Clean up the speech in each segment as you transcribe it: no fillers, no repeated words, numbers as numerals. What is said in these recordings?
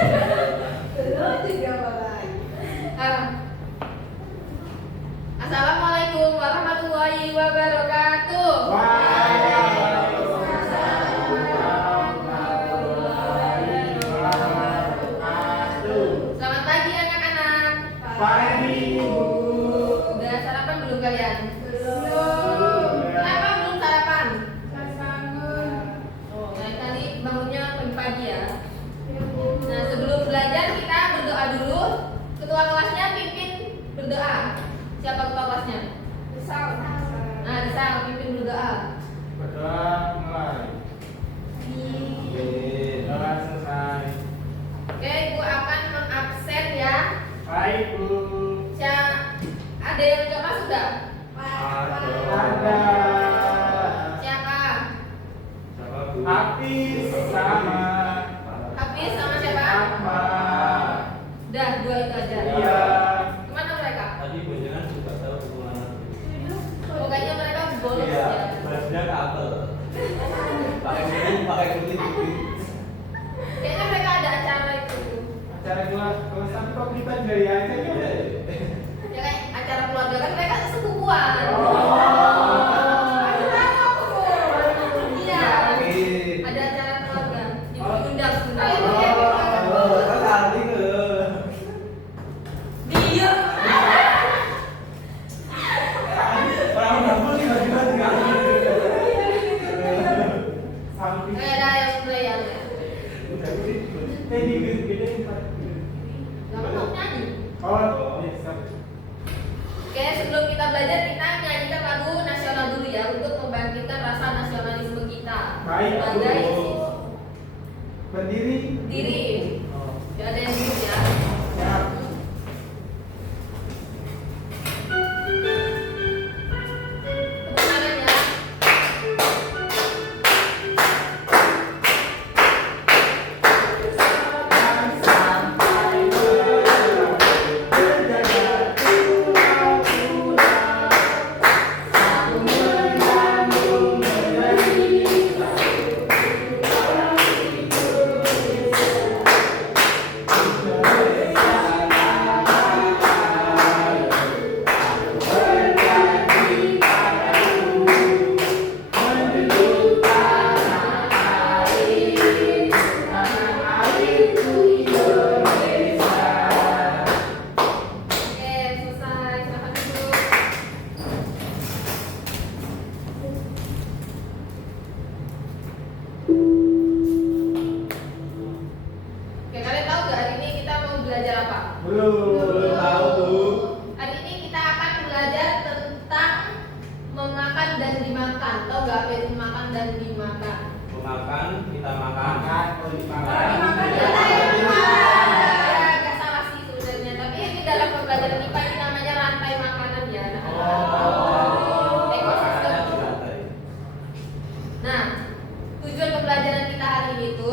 Belum juga mulai. Assalamualaikum warahmatullahi wabarakatuh. Selamat pagi anak-anak. Pagi, Bu. Udah sarapan belum kalian? Belum. Kenapa belum sarapan? Bangun. Oh, lain kali bangunnya pagi-pagi ya. Nah, sebelum belajar kita berdoa dulu. Ketua kelasnya pimpin berdoa. Siapa ketua kelasnya? Besar. Nah, Rizal pimpin berdoa. Berdoa mulai. Doa selesai. Oke, Ibu akan mengabsen ya. Baik, Bu. Ada yang nggak masuk nggak? Ada. Siapa? Hafiz sama Hafiz sama siapa? Ahmad. Udah, dua itu aja. Iya. Kemana mereka? Tadi boncengan juga tahu kemana. Oh, kayaknya mereka bolos Iya, ya. bajunya ke apel. Pakai kulit. Kayaknya mereka ada acara itu. Acara kelas tapi kok kita dari aja ya? Ya kayak acara keluarga kan mereka sepupuan. Iya. Ada acara keluarga. Diundang sebenarnya. Diam. Samping. Kayak ada yang mulai ya. Ini gede. Kamu mau nyanyi? Oh, bisa. Oke, sebelum kita belajar kita nyanyikan lagu nasional dulu ya untuk membangkitkan rasa nasionalisme kita. Baik, Sebagai Bu. Berdiri. diri. Oh. Gak ada yang duduk ya. Siap. Tepuk tangan ya. Sampai berjaga pura-pura, aku menyambung menjadi Oke, selesai. Silakan duduk. Oke, kalian tahu gak hari ini kita mau belajar apa? belum tahu, Bu. Hari ini kita akan belajar tentang memakan dan dimakan. Tahu gak apa itu makan dan dimakan? Makan, kita makan. Makan, kalau dimakan. Ya, agak salah sih sebenarnya. Tapi ini dalam pembelajaran IPA ini namanya rantai makanan ya. Ekosistem. Nah, tujuan pembelajaran kita hari ini itu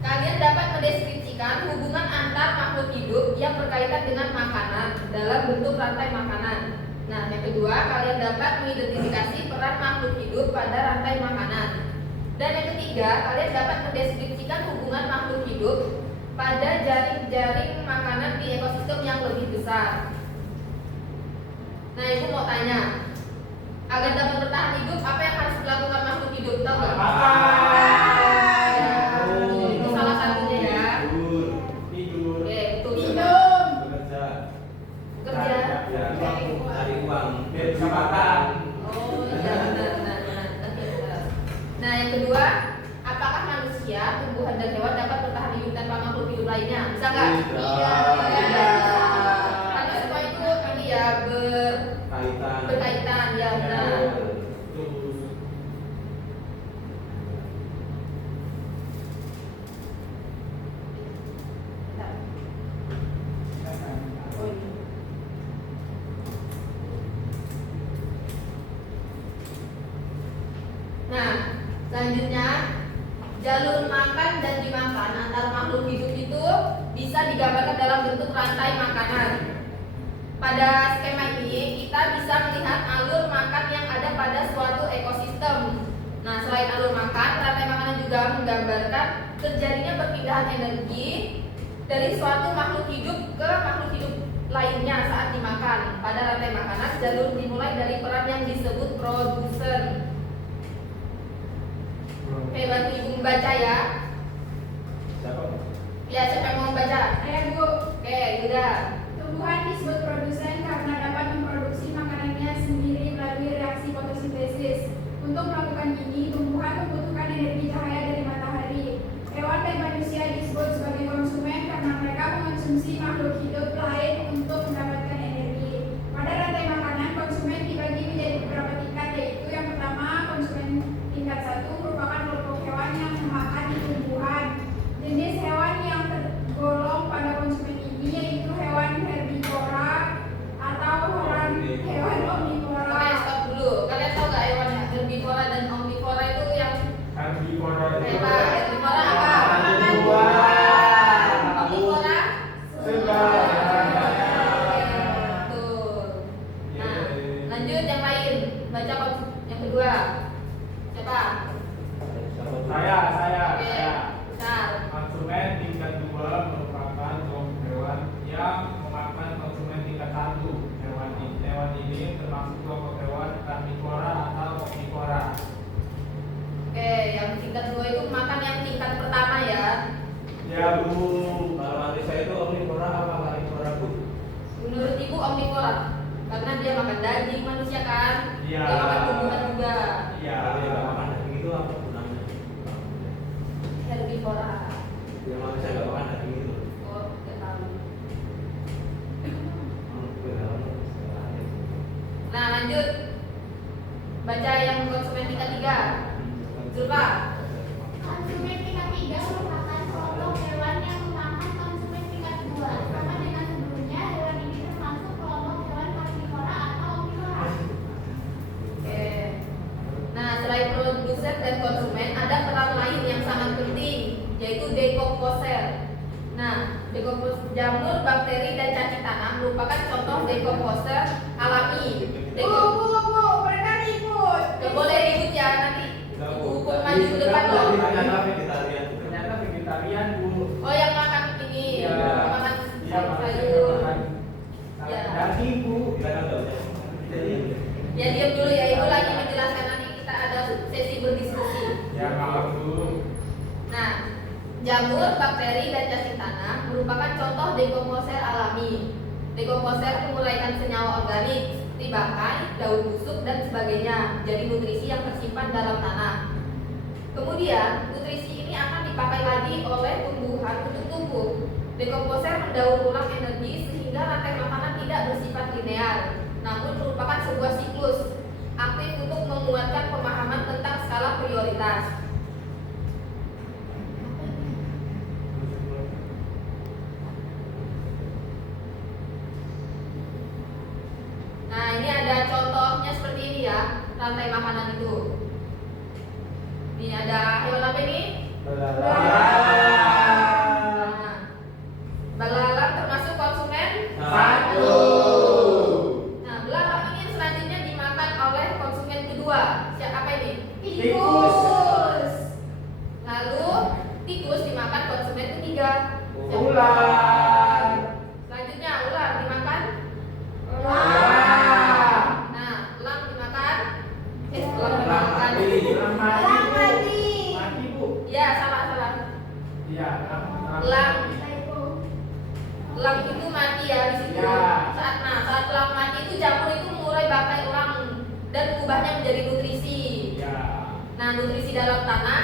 kalian dapat mendeskripsikan hubungan antar makhluk hidup yang berkaitan dengan makanan dalam bentuk rantai makanan. Nah, yang kedua, kalian dapat mengidentifikasi peran makhluk hidup pada rantai makanan. Dan yang ketiga, kalian dapat mendeskripsikan hubungan makhluk hidup pada jaring-jaring makanan di ekosistem yang lebih besar. Nah, Ibu mau tanya, agar dapat bertahan hidup, apa yang harus dilakukan makhluk hidup? Tahu nggak? Itu salah satunya ya. Tidur. Oke, betul. Minum. Bekerja. Kerja. Cari uang. Biar bisa makan. Oh, iya benar. Nah, yang kedua, apakah manusia, tumbuhan dan hewan dapat bertahan hidup tanpa makhluk hidup lainnya? Bisa nggak? Tidak. Iya. Karena semua itu ini ya berkaitan ya benar. Nah, selanjutnya jalur makan dan dimakan antar makhluk hidup itu bisa digambarkan dalam bentuk rantai makanan. Pada skema ini kita bisa melihat alur makan yang ada pada suatu ekosistem. Nah, selain alur makan, rantai makanan juga juga menggambarkan terjadinya perpindahan energi dari suatu makhluk hidup ke makhluk hidup lainnya saat dimakan. Pada rantai makanan, jalur dimulai dari peran yang disebut produsen. Oke, bantu ibu membaca ya. Siapa? Ya, siapa yang mau membaca? Saya Bu. Oke, Yuda. Tumbuhan disebut produsen karena dapat memproduksi makanannya sendiri melalui reaksi fotosintesis. Untuk melakukan ini, tumbuhan membutuhkan energi cahaya dari matahari. Hewan dan manusia disebut sebagai konsumen karena mereka mengonsumsi makhluk hidup lain untuk mendapatkan energi. Pada rantai makanan, konsumen dibagi menjadi beberapa tingkat, yaitu yang pertama, konsumen tingkat 1 merupakan kelompok hewan yang memakan tumbuhan. Jenis hewan yang tergolong pada konsumen ini yaitu hewan herbivora atau hewan omnivora. Oke, stop dulu. Kalian tahu gak hewan herbivora dan omnivora itu yang Herbivora itu apa? Herbivora apa? makan buah. Omnivora? Segar. Betul. Nah, lanjut yang lain. Baca yang kedua. Siapa? Saya. Oke. Besar. Konsumen tingkat 2 merupakan kelompok hewan yang memakan konsumen tingkat 1. Hewan ini termasuk kelompok hewan karnivora atau omnivora. Oke, yang tingkat 2 itu makan yang tingkat pertama ya. Ya Bu. Kalau nanti saya itu omnivora apa karnivora Bu? Menurut ibu omnivora karena dia makan daging manusia kan. Iya. Dia makan tumbuhan juga. Iya. Kalau dia nggak makan daging itu apa gunanya? Herbivora. Dia manusia nggak makan daging itu. Oh, tidak tahu. Nah, lanjut. Baca yang konsumen tingkat 3. Zulfa. Konsumen tingkat 3 merupakan kelompok hewan yang memakan konsumen tingkat 2. Sama dengan sebelumnya, hewan ini termasuk kelompok hewan karnivora atau omnivora. Oke. Nah, selain produsen dan konsumen, ada peran lain yang sangat penting, yaitu dekomposer. Nah, jamur, bakteri, dan cacing tanah merupakan contoh dekomposer alami. Mereka ribut. Gak boleh ribut ya, nanti hukum maju ke depan loh. Ternyata vegetarian. Ternyata vegetarian Bu. Oh, yang makan ini, Iya. yang makan Iya, sayur. Ya. daging Bu. Kita kan nggak bisa. Jadi Ya, diam dulu ya, ibu lagi menjelaskan, nanti kita ada sesi berdiskusi. Ya malam dulu. Nah, jamur, bakteri, dan cacing tanah merupakan contoh dekomposer alami. Dekomposer menguraikan senyawa organik seperti bangkai, daun busuk, dan sebagainya jadi nutrisi yang tersimpan dalam tanah. Kemudian, nutrisi ini akan dipakai lagi oleh tumbuhan untuk tumbuh. Dekomposer mendaur ulang energi sehingga rantai makanan tidak bersifat linear, namun merupakan sebuah siklus aktif untuk menguatkan pemahaman tentang skala prioritas. Nah, ini ada contohnya seperti ini ya, rantai makanan itu. Ini ada hewan apa ini? Nah, belalang termasuk konsumen. Satu. Nah, belalang ini yang selanjutnya dimakan oleh konsumen kedua. Siapa ini? Tikus. Lalu tikus dimakan konsumen ketiga. Siapa? Ular. Selanjutnya ular dimakan. Elang. Nah, elang dimakan. Elang Elang dimakan. mati. Elang Elang Bu. mati. Mati Bu. Ya, salah. Iya. Elang. Typo. Elang itu mati ya di situ. Ya. Saat elang mati itu jamur itu mengurai bangkai elang dan mengubahnya menjadi nutrisi. Ya. Nah, nutrisi dalam tanah,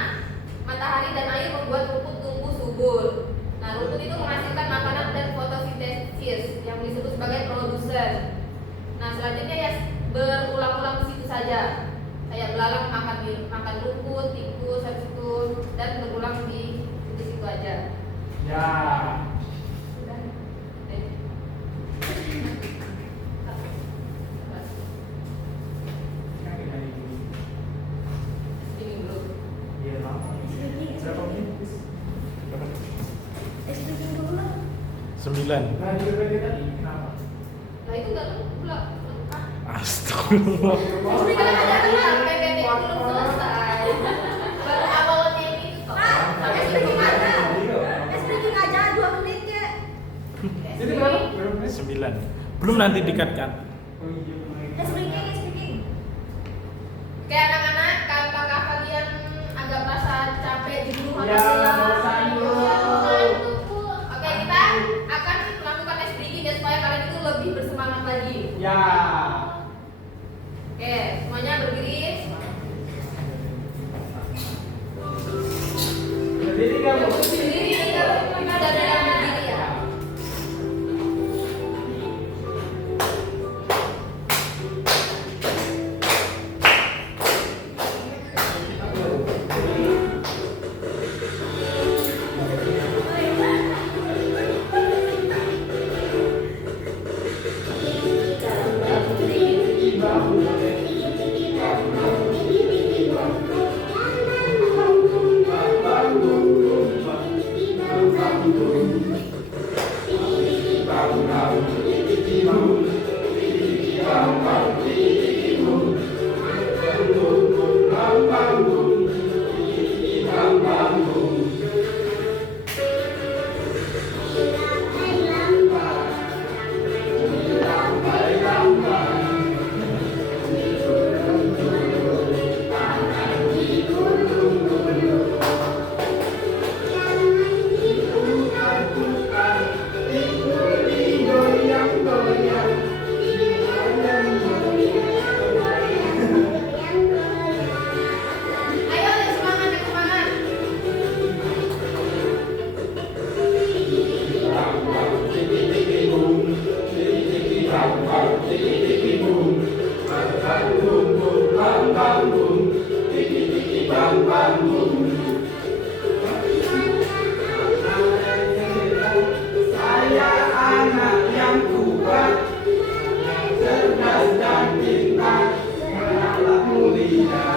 matahari dan air membuat rumput tumbuh subur. Nah, rumput itu menghasilkan makanan dan fotosintesis yang disebut sebagai produsen. Nah, selanjutnya ya berulang-ulang di situ saja. Kayak belalang makan rumput, tikus, habis itu dan berulang di situ aja. Ya. Sudah. Ini dulu. Iya lama. Berapa menit? 9. Nah, di tadi kenapa? Nah, itu enggak belum. Astagfirullah. Pasti kan ada PPT belum selesai. Baru awalnya ini Belum nanti dikatkan. Oke anak-anak, apakah kalian agak merasa capek di rumah? Ya, bosan dulu. Oke, kita akan melakukan speaking ya supaya kalian itu lebih bersemangat lagi. Ya. Oke, semuanya berdiri. Berdiri kamu. Berdiri, kita dari yang berdiri ya. Ayo, semangat, semangat. Saya anak yang kuat, cerdas dan pintar, berakhlak mulia.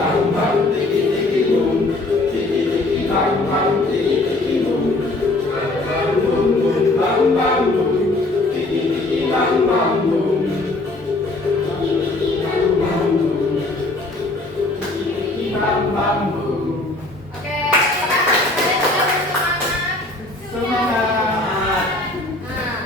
Bang bang tiki tiki boom, tiki tiki bang bang tiki tiki boom, bang bang boom boom bang bang boom, tiki tiki bang bang boom. Bang bang boom. Oke, kalian sudah bersemangat. Semangat. Nah,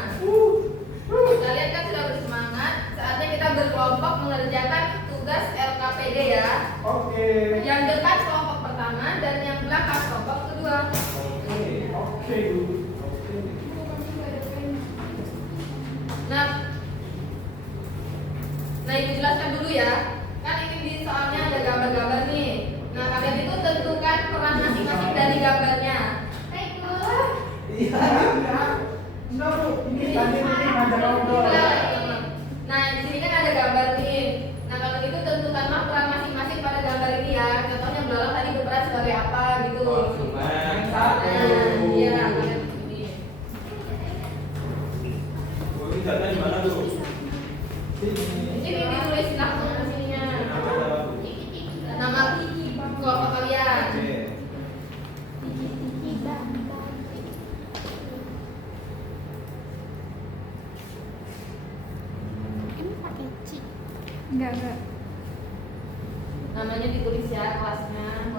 kalian kan sudah bersemangat. Saatnya kita berkelompok mengerjakan tugas LKPD ya. Oke. Yang dekat kelompok pertama dan yang belakang kelompok kedua. Oke. Nah ibu jelaskan dulu ya. Kan ini di soalnya ada gambar-gambar nih. Nah kalian itu tentukan peran masing-masing dari gambarnya. Iya. Ini tadi ada ngobrol. Nah di sini kan ada gambar nih. Nah kalau gitu tentukanlah peran masing-masing pada gambar ini ya. Contohnya Belalang tadi berperan sebagai apa gitu. Nah iya kalian ini. Ini data di mana tuh? Ini ditulis langsung di sininya. Nama kelompok kalian. Enggak. Namanya ditulis ya kelasnya.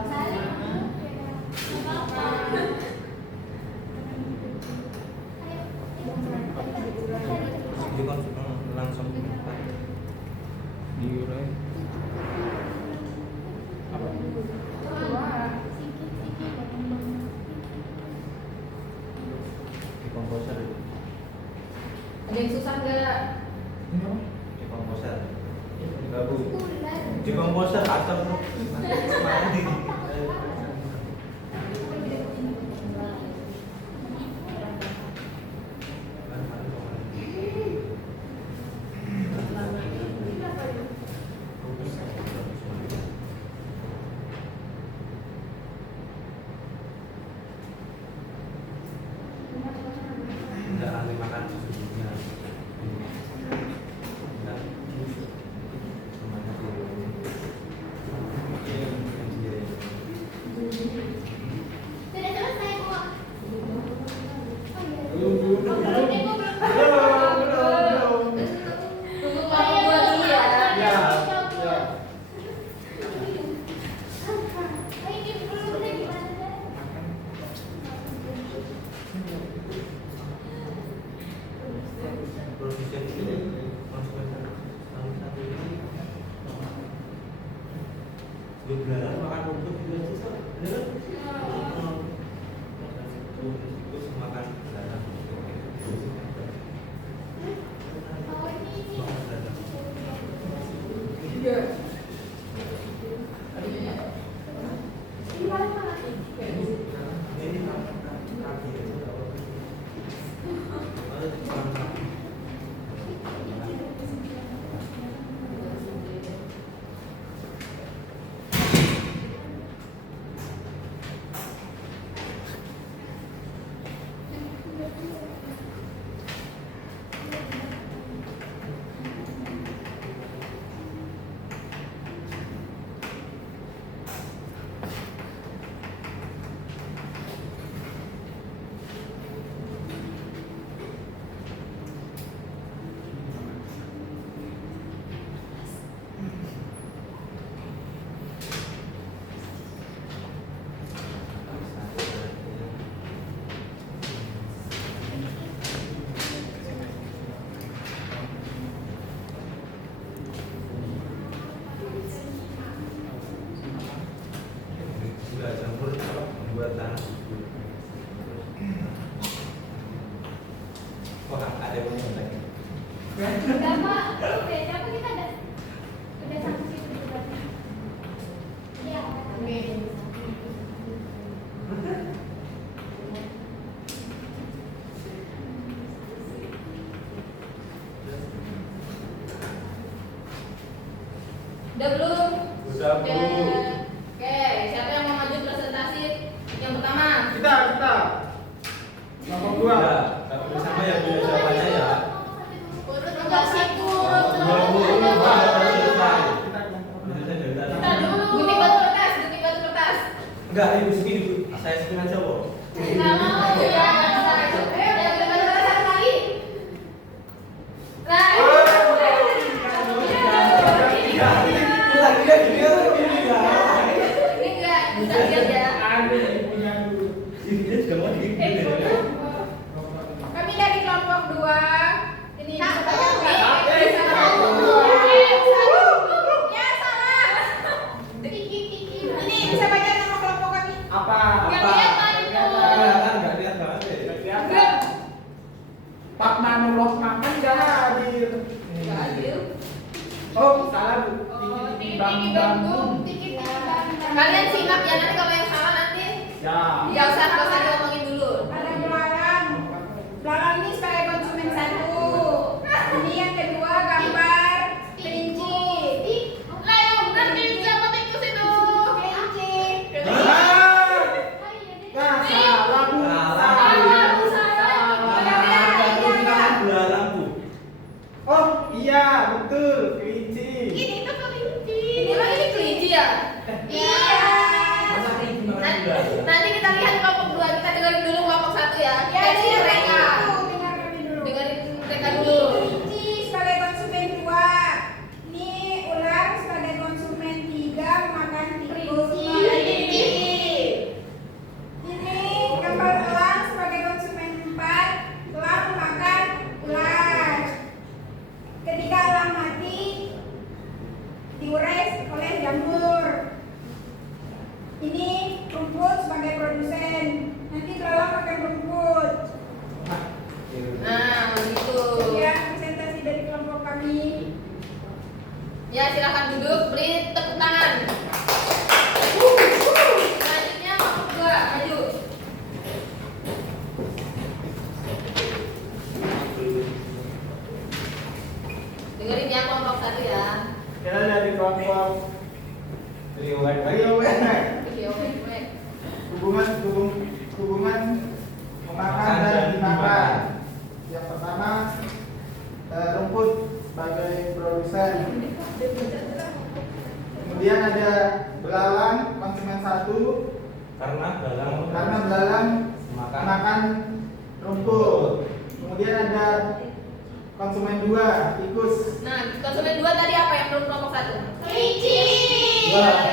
Langsung Diurai. Apa? di komposer. Ada yang susah nggak? Ini apa? Di komposer. Digabung. Di komposer atap tuh. Enggak ahli makan sesungguhnya. Enggak. Semuanya di Lu belalang makan rumput juga susah, bener kan? Terus makan belalang. Iya. Ini kaki itu gula campur pembuatan. Wah, ada yang mau lagi. Enggak, Pak. Itu beda apa kita udah satu situ juga. Iya. Udah belum? Udah, Bu. Oke, siapa yang mau maju presentasi yang pertama? Kita. Nomor 2. Udah, tapi bersama ya punya jawabannya ya. Urut nomor 1. Dua, Bu. Wah, udah selesai. Selesai dari tadi. Kita dulu. Gunting batu kertas. Enggak, ibu segini, Bu. Saya segini aja, Bu. Nggak mau ya. Ayo gunting batu kertas satu lagi. Nah, ini enggak bisa lihat ya. Ada punya dulu. Ini juga mau digigit. Kami dari kelompok 2. Ini Nah, bisa tahu pakai nggak? pakai. Bisa tahu. Ya salah. Ini bisa baca nama kelompok kami. Apa? Nggak kelihatan itu. Enggak lihat banget ya. Kelihatan. Pak Manullah makan gak hadir. Nggak adil. Oh, salah Bu. Oh, Tiki tiki bambung. Kalian simak ya, nanti kalau yang salah nanti Ya. nggak usah diomongin dulu. Ada belalang. Belalang ini sebagai konsumen 1. Ini yang kedua gambar kelinci. Lah yang benar kelinci apa tikus itu? Kelinci. Nah, salah Bu. Belalang, Bu. Oh, iya, betul. Kelinci. Ini tuh kelinci. Emang ini kelinci ya? Iya. Masa kelinci makan belalang? Nanti kita lihat kelompok 2, kita dengerin dulu kelompok 1 ya. Ya, Versi dengar mereka. dulu, dengar kami dulu. Dengerin mereka Ini dulu. kelinci sebagai konsumen 2. Ini ular sebagai konsumen 3 makan tikus. Kelinci. Ini gambar elang sebagai konsumen 4 telah memakan ular. Ketika elang mati diurai oleh jamur. Ini rumput sebagai produsen. Nanti belalang makan rumput. Nah, begitu. Sekian presentasi dari kelompok kami. Ya, silakan duduk, beri tepuk tangan. Selanjutnya kelompok 2, maju. Dengerin ya kelompok 1 ya. Kita dari kelompok Rio Wek. Video gue. hubungan memakan dan dimakan. Yang pertama, rumput sebagai produsen. Kemudian ada belalang konsumen 1 Karena karena belalang makan rumput. Kemudian ada konsumen 2 tikus. Nah, konsumen 2 tadi apa yang belum kelompok 1? Kelinci.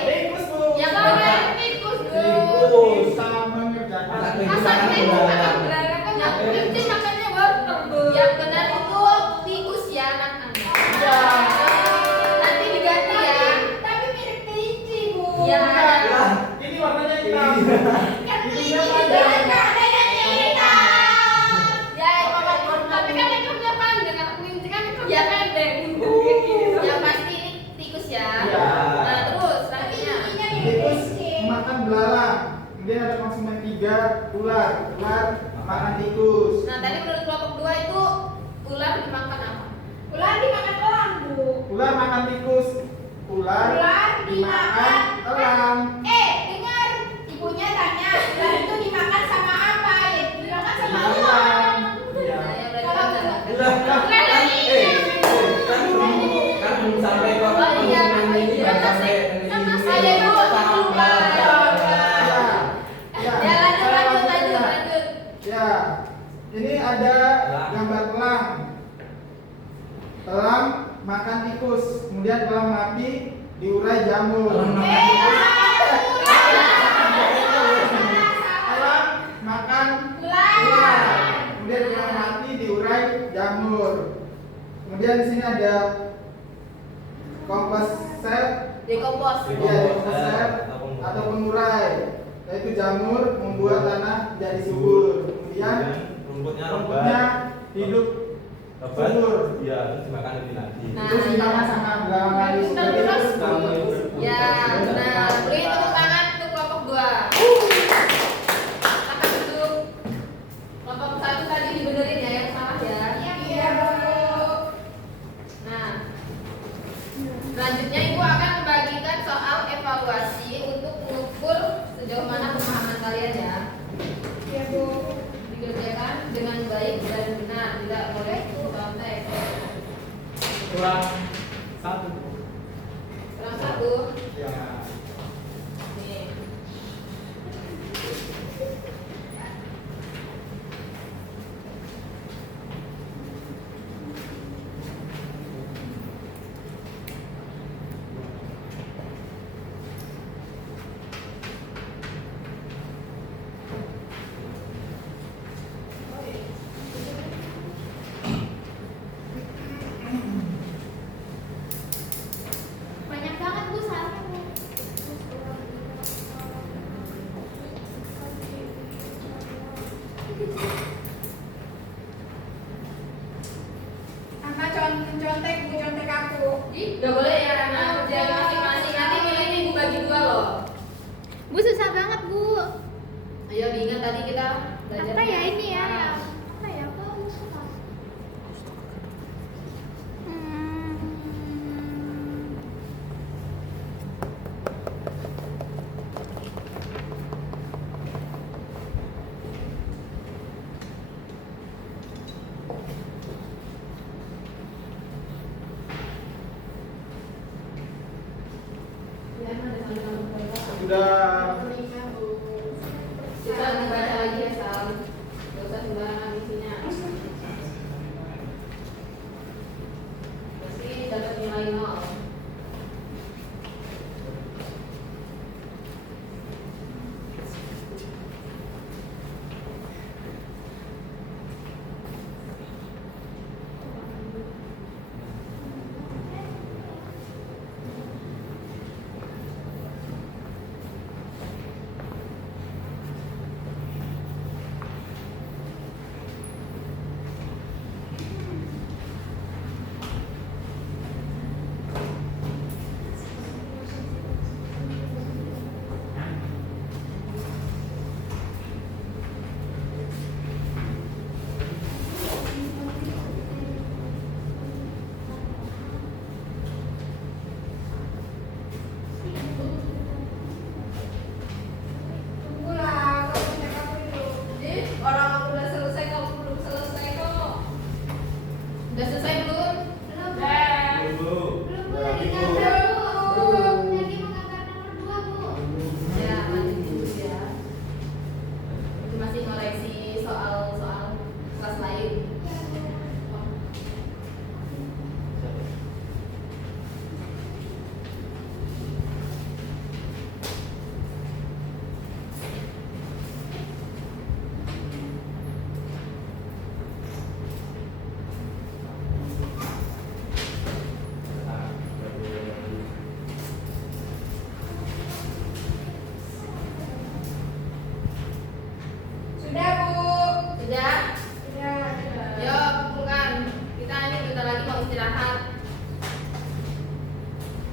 Tikus Bu. Yang benar tikus dong. Tikus bisa mengerjakan. Masa kelinci makan belalang kan? Yang kelinci makannya wortel tuh. Yang benar itu tikus ya anak-anak. Ya. Nanti diganti ya. Tapi mirip kelinci, Bu. Ya Kan Ininya ini panjang. nggak ada yang cerita. Ya, tapi kan ekornya panjang, karena kelinci kan ekornya pendek. Ya pasti ini tikus ya. Iya. Nah terus Tapi selanjutnya. ininya di Tikus BSD. makan belalang. Kemudian ada konsumen 3, ular. Ular makan tikus. Nah tadi menurut kelompok 2 itu ular dimakan apa? Ular dimakan elang, Bu. Ular makan tikus. Ular dimakan elang. Dengar. Ibunya tanya, ular itu dimakan sama apa? Ya, dimakan sama Elang. elang. Iya. Nah, yang berarti Kalau kan Lah, kan belum sampai kok. Oh, iya. Konsumen ini Kan baru sampai kan ini. masih ada yang belum lupa. Ya. Ya lanjut. Ya. Ini ada gambar elang. Elang makan tikus, kemudian elang mati diurai jamur. Elang makan Elang makan ular. Kemudian elang mati diurai jamur. Kemudian di sini ada komposer, Dekompos. ya komposer atau pengurai, yaitu jamur membuat tanah jadi subur. Kemudian rumputnya rumputnya hidup subur. Iya, terus dimakan lebih lagi. Nah, Terus dimakan sama belalang lagi. Jadi Terus. itu kamu yang berbuat. Ya, benar. Beri tepuk tangan untuk kelompok 2. Silakan duduk. Kelompok 1 tadi dibenerin ya yang salah ya. Iya, Bu. Nah, selanjutnya Ibu akan membagikan soal evaluasi untuk mengukur sejauh mana pemahaman kalian ya. Iya, Bu. Dikerjakan dengan baik dan benar, tidak boleh contek. Kurang satu. Kurang 1. Ya. Nih. Banyak banget Bu satu. Angka contek, Bu, contek aku. Ih, nggak boleh ya, nah kerjain masing-masing. Nanti nilainya Ibu bagi 2 loh. Bu susah banget Bu. Ayo diingat tadi kita belajar. Apa ya ini ya? Apa ya? Kok lupa? Ya, ada sama-sama berapa? Sudah. Kita dibaca lagi ya Sal. Gak usah sembarangan isinya. Pasti dapat nilai 0.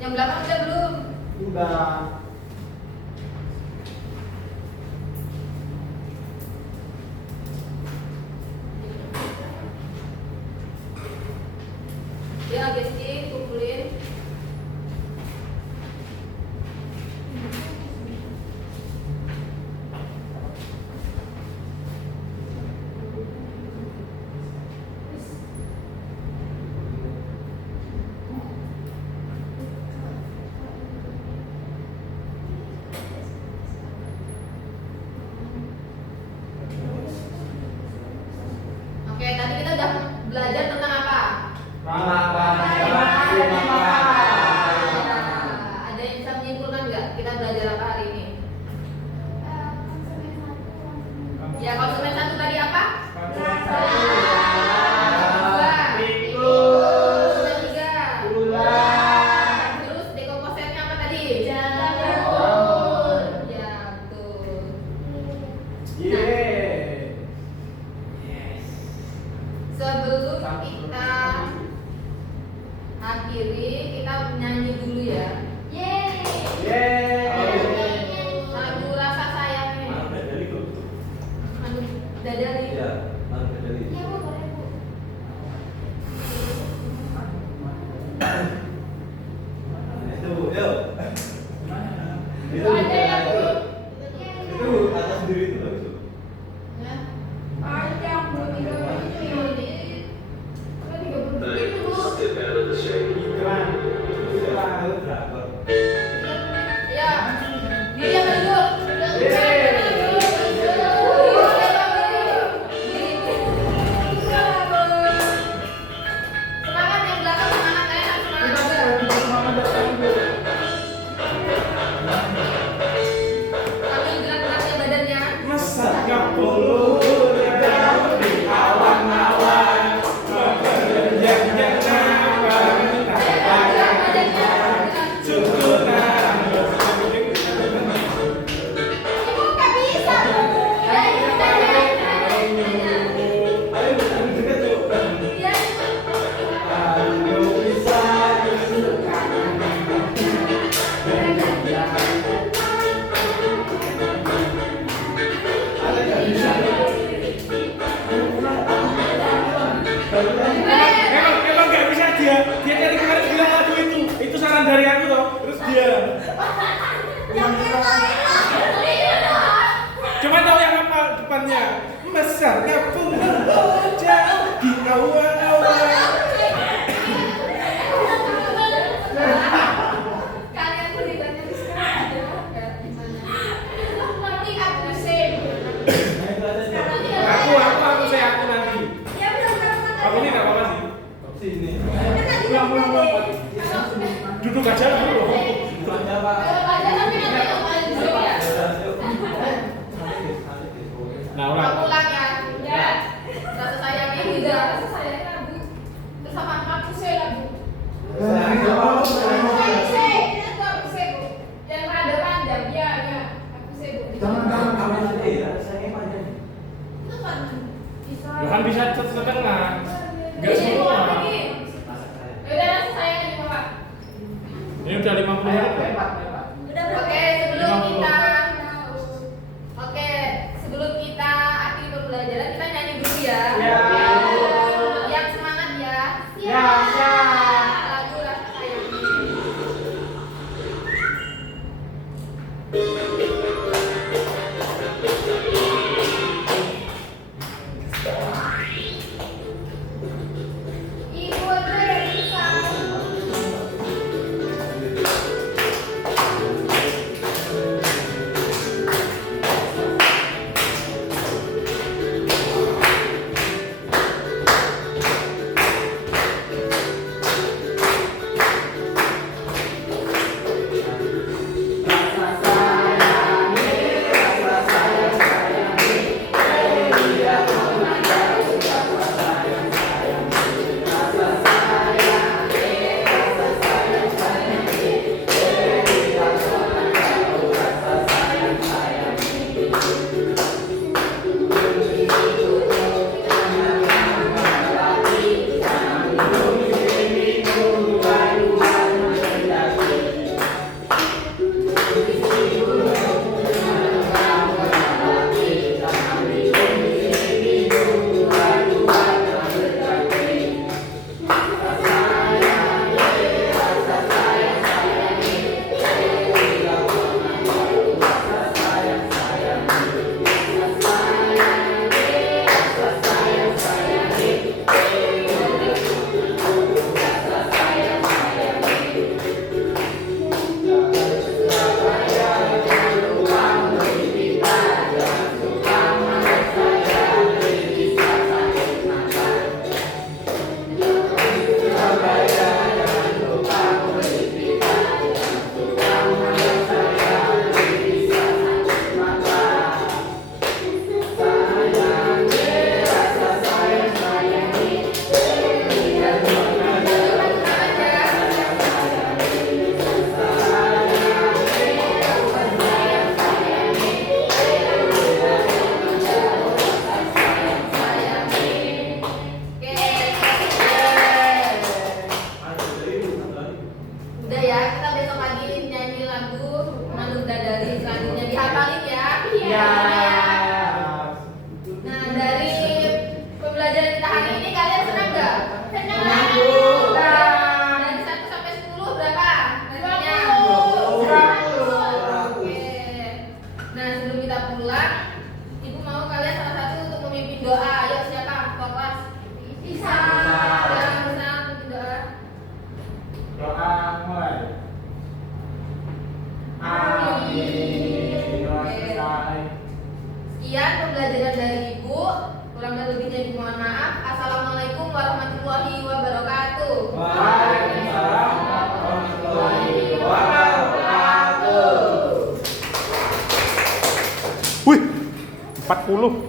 Yang belakang udah belum? Udah. Ya, Geski, kumpulin. Oke, tadi kita udah belajar tentang apa? Ada yang bisa menyimpulkan nggak? Kita belajar apa hari ini? Ya, konsumen satu tadi apa? Konsumen tiga. Terus dekomposernya apa tadi? Ya, betul. Sebelum kita akhiri, kita nyanyi dulu ya. Lagu rasa sayangnya. Anu Dadali. Itu atas diri itu bagus. Ya. Panjang 23 menit. Kan 30 menit Bu. Step out of the shade. Ya. Diri apa duduk? Semangat yang belakang, semangat kalian harus semangat. Ambil gerak-geraknya badannya. Ibu nggak bisa Bu. Iya. Emang nggak bisa dia dari kemarin bilang lagu itu saran dari aku toh, terus dia cuma tahu yang apa depannya mesarnya pun jauh di awal-awal. Kalian berikannya di sekarang aja. Di sana. Nanti aku save. Aku saya aku nanti. Ya benar-benar. Aku ini nggak apa-apa sih. Sini. Duduk aja dulu. Nah, ulang. Aku ulang ya. Ya. Rasa sayangnya juga. Rasa sayangnya Bu. Terus apa? Aku save lah Bu. Nah, Save. Itu aku save Bu. Yang rada panjang. Ya. Aku save Bu. Jangan kamu nanti ya, saya panjang. Itu kan bisa. Kan bisa setengah. Enggak Ini semua. mau lagi. Ya udah rasa sayangnya di bawah. Ini udah 50 menit. Udah berapa? Oke, sebelum kita akhiri pembelajaran, kita nyanyi dulu ya. Ya. Yang semangat ya. Ya, ya. Lagu rasa sayangnya. Ibu ada yang bisa. 10.